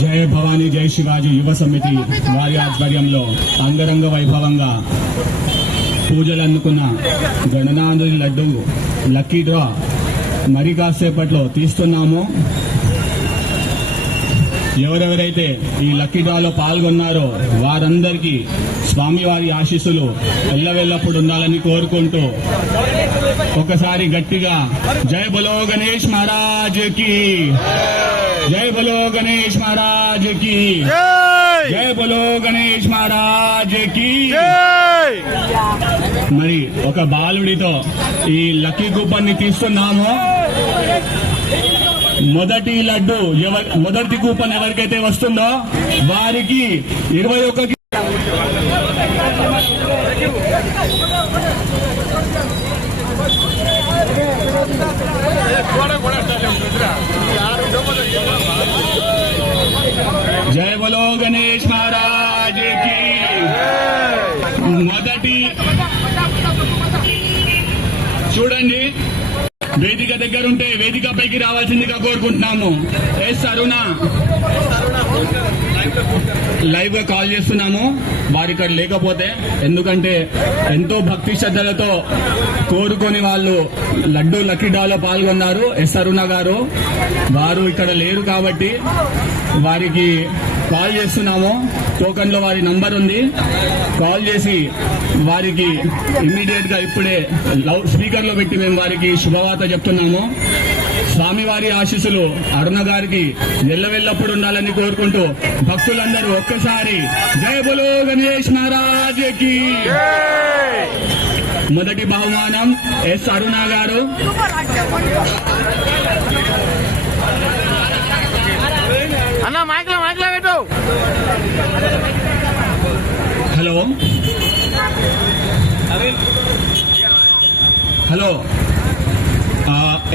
జయ భవానీ జై శివాజీ యువ సమితి వారి ఆధ్వర్యంలో అంగరంగ వైభవంగా పూజలు అందుకున్న గణనాథుని లడ్డు లక్కీ డ్రా మరి కాసేపట్లో తీస్తున్నాము. ఎవరెవరైతే ఈ లక్కీ డ్రాలో పాల్గొన్నారో వారందరికీ స్వామివారి ఆశీస్సులు ఎల్లవెల్లప్పుడు ఉండాలని కోరుకుంటూ ఒకసారి గట్టిగా జై బలో గణేష్ మహారాజ్ కి, జై బలో గణేష్ మహారాజ్ కి, జై బలో గణేష్ మహారాజ్ కి. మరి ఒక బాలుడితో ఈ లక్కీ కూపన్ ని తీస్తున్నాము. మొదటి కూపన్ ఎవరికైతే వస్తుందో వారికి 21 జయ బలో గణేష్ మహారాజ్ కి. మొదటి చూడండి, వేదిక దగ్గర ఉంటే వేదిక పైకి రావాల్సిందిగా కోరుకుంటున్నాము. ఎస్ అరుణ లైవ్ గా కాల్ చేస్తున్నాము. వారు ఇక్కడ లేకపోతే, ఎందుకంటే ఎంతో భక్తి శ్రద్ధలతో కోరుకొని వాళ్ళు లడ్డు లక్కీ డ్రాలో పాల్గొన్నారు. ఎస్ అరుణ గారు వారు ఇక్కడ లేరు కాబట్టి వారికి కాల్ చేస్తున్నాము. టోకన్ లో వారి నంబర్ ఉంది. కాల్ చేసి వారికి ఇమ్మీడియట్ గా ఇప్పుడే లౌడ్ స్పీకర్ లో పెట్టి మేము వారికి శుభవార్త చెప్తున్నాము. స్వామివారి ఆశీస్సులు అరుణ గారికి ఎల్లవెల్లప్పుడు ఉండాలని కోరుకుంటూ భక్తులందరూ ఒక్కసారి జై బలో గణేష్ మహారాజ్ కి. మొదటి బహుమానం ఎస్ అరుణ గారు. అన్న మైక్లో పెట్టు. హలో హలో,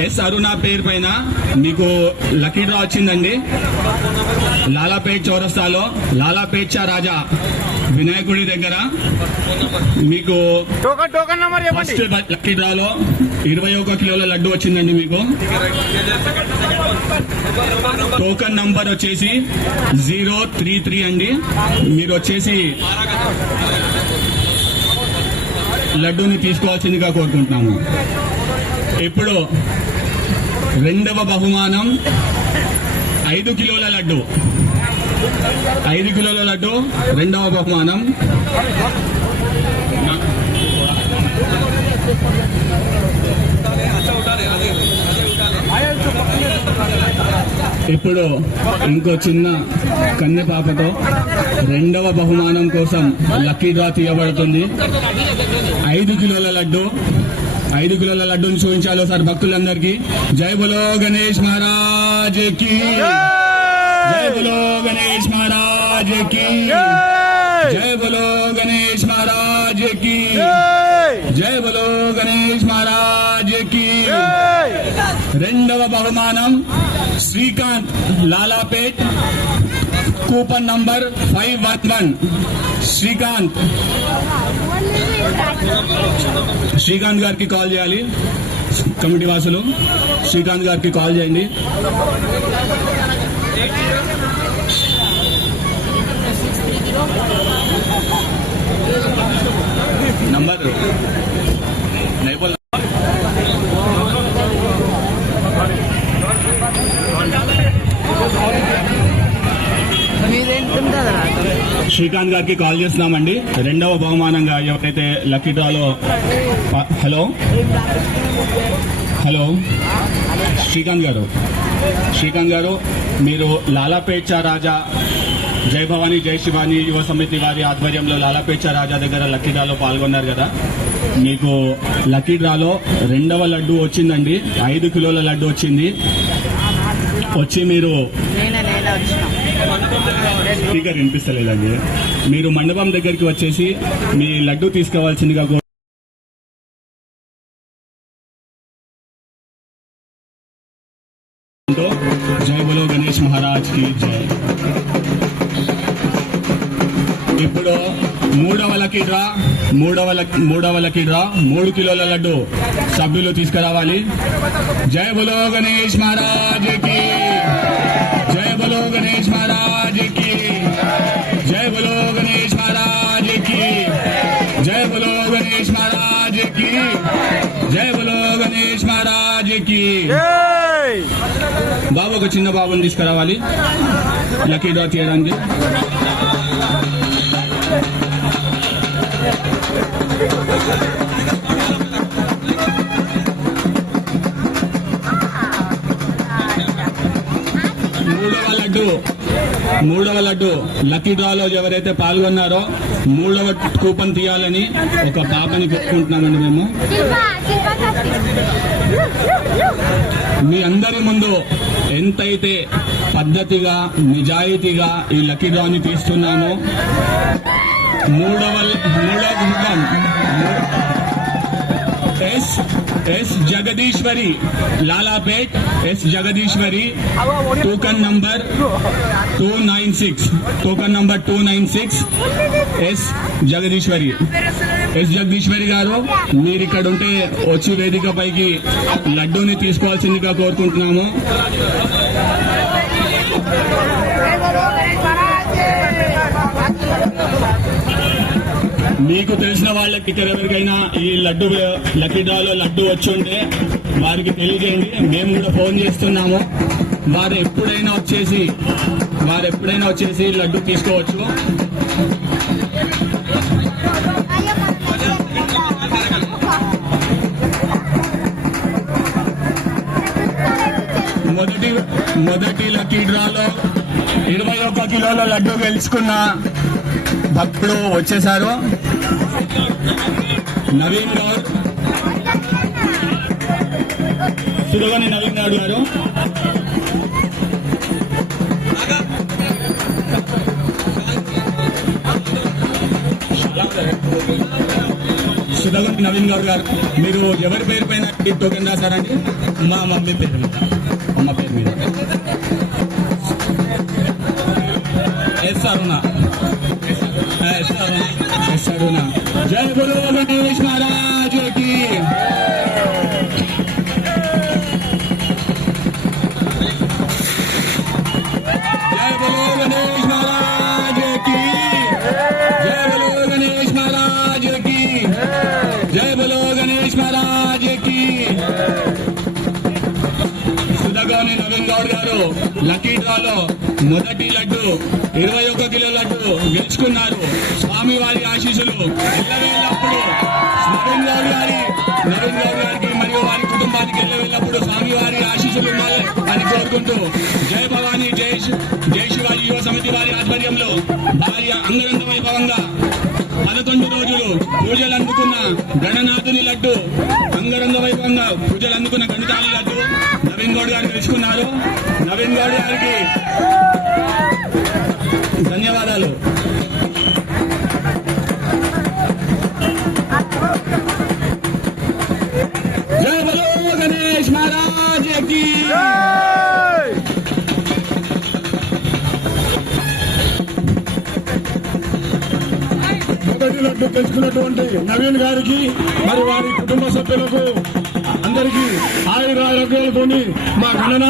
ఎస్ అరుణ పేరు పైన మీకు లక్కీ డ్రా వచ్చిందండి. లాలాపేట్ చౌరస్తాలో లాలాపేట్ చా రాజా వినాయకుడి దగ్గర మీకు టోకన్ నంబర్ ఫస్ట్ లక్కీ డ్రాలో 21 కిలోల లడ్డు వచ్చిందండి. మీకు టోకన్ నంబర్ వచ్చేసి 033 అండి. మీరు వచ్చేసి లడ్డూని తీసుకోవాల్సిందిగా కోరుకుంటున్నాము. ఇప్పుడు రెండవ బహుమానం 5 కిలోల లడ్డు. 5 కిలోల లడ్డు రెండవ బహుమానం. ఇప్పుడు ఇంకో చిన్న కన్నె పాపతో రెండవ బహుమానం కోసం లక్కీ డ్రా తీయబడుతుంది. 5 కిలోల లడ్డు. 5 కిలోల లడ్డూని చూపించాలి సార్ భక్తులందరికీ. జై బలో గణేష్ మహారాజ్ కి, జై బలో గణేష్ మహారాజ్ కి, జై బలో గణేష్ మహారాజ్ కి, జై బలో గణేష్ మహారాజ్ కి. రెండవ బహుమానం శ్రీకాంత్ లాలాపేట్, కూపన్ నంబర్ 511. శ్రీకాంత్ గారికి కాల్ చేయాలి. కమిటీ వాసులు శ్రీకాంత్ గారికి కాల్ చేయండి. నంబర్ శ్రీకాంత్ గారికి కాల్ చేస్తున్నామండి. రెండవ బహుమానంగా ఎవరైతే లక్కీ డ్రాలో హలో హలో శ్రీకాంత్ గారు మీరు లాలాపేట్ చా రాజా జై భవానీ జై శివాని యువ సమితి వారి ఆధ్వర్యంలో లాలాపేట్ చా రాజా దగ్గర లక్కీ డ్రాలో పాల్గొన్నారు కదా. మీకు లక్కీ డ్రాలో రెండవ లడ్డు వచ్చిందండి. 5 కిలోల లడ్డు వచ్చింది. వచ్చి మీరు స్పీకర్ వినిపిస్తలేదండి. మీరు మండపం దగ్గరికి వచ్చేసి మీ లడ్డు తీసుకోవాల్సిందిగా జై బలో గణేష్ మహారాజ్ కి జై. ఇప్పుడు మూడవ లక్కీ డ్రా 3 కిలోల లడ్డు సభ్యులు తీసుకురావాలి. జై బలో గణేష్ మహారాజ్ కి, జై బలో గణేష్ చిన్న బాబుని తీసుకురావాలి లక్కీ డ్రా చేయడానికి. మూడవ లడ్డు లక్కీ డ్రాలో ఎవరైతే పాల్గొన్నారో మూడవ కూపన్ తీయాలని ఒక పాపని పెట్టుకుంటున్నామండి మేము. మీ అందరి ముందు ఎంతైతే పద్ధతిగా నిజాయితీగా ఈ లక్కీ డ్రాని తీస్తున్నామో మూడవ coupon S Jagadeeswari Lalapet, S Jagadeeswari token number 296 S Jagadeeswari గారు, మీరు ఇక్కడ ఉంటే వచ్చి వేదిక పైకి లడ్డూని తీసుకోవాల్సిందిగా కోరుకుంటున్నాము. మీకు తెలిసిన వాళ్ళకి ఇక్కడ ఎవరికైనా ఈ లక్కీ డ్రాలో లడ్డు వచ్చి ఉంటే వారికి తెలియజేయండి. మేము కూడా ఫోన్ చేస్తున్నాము. వారు ఎప్పుడైనా వచ్చేసి లడ్డు తీసుకోవచ్చు. మొదటి లక్కీ డ్రాలో 21 కిలోల లడ్డు గెలుచుకున్న భక్తుడు వచ్చేశారు. నవీన్ గౌడ్, సుడగని నవీన్ గౌడ్ గారు. సుడగని నవీన్ గౌడ్ గారు, మీరు ఎవరి పేరు పైన టోకెన్ రాశారండి? మా మమ్మీ పేరు మీద, అమ్మ పేరు మీద. ఎస్ అరుణ. जय बोलो गणेश महाराज की। जय बोलो गणेश महाराज की। जय बोलो गणेश महाराज की। जय बोलो गणेश महाराज की। సుధగౌని నవీన్ గౌడ్ గారు లక్కీ డ్రాలో మొదటి లడ్డు 21 కిలో లడ్డు గెలుచుకున్నారు. స్వామివారి ఆశీస్సులు ఎల్లవేళ్ళప్పుడు నవీన్ గౌడ్ గారికి మరియు వారి కుటుంబానికి ఎల్లవేళ్ళప్పుడు స్వామివారి ఆశీస్సులు ఉండాలి అని కోరుకుంటూ జై భవానీ జై శివాజీ యువ సమితి వారి ఆధ్వర్యంలో భారీ అంగరంగ వైభవంగా 11 రోజులు పూజలు అందుకున్న గణనాథుని లడ్డు, అంగరంగ వైభవంగా పూజలు అందుకున్న గణితాని లడ్డు నవీన్ గౌడ్ గారు తెలుసుకున్నారు. నవీన్ గౌడ్ గారికి ధన్యవాదాలు. జై బలో గణేష్ మహారాజ్ కి. మొదటి లడ్డు తెలుసుకున్నటువంటి నవీన్ గారికి మరి వారి కుటుంబ సభ్యులకు అందరికీ ఆయుర ఆరోగ్యాలతోని మా గణన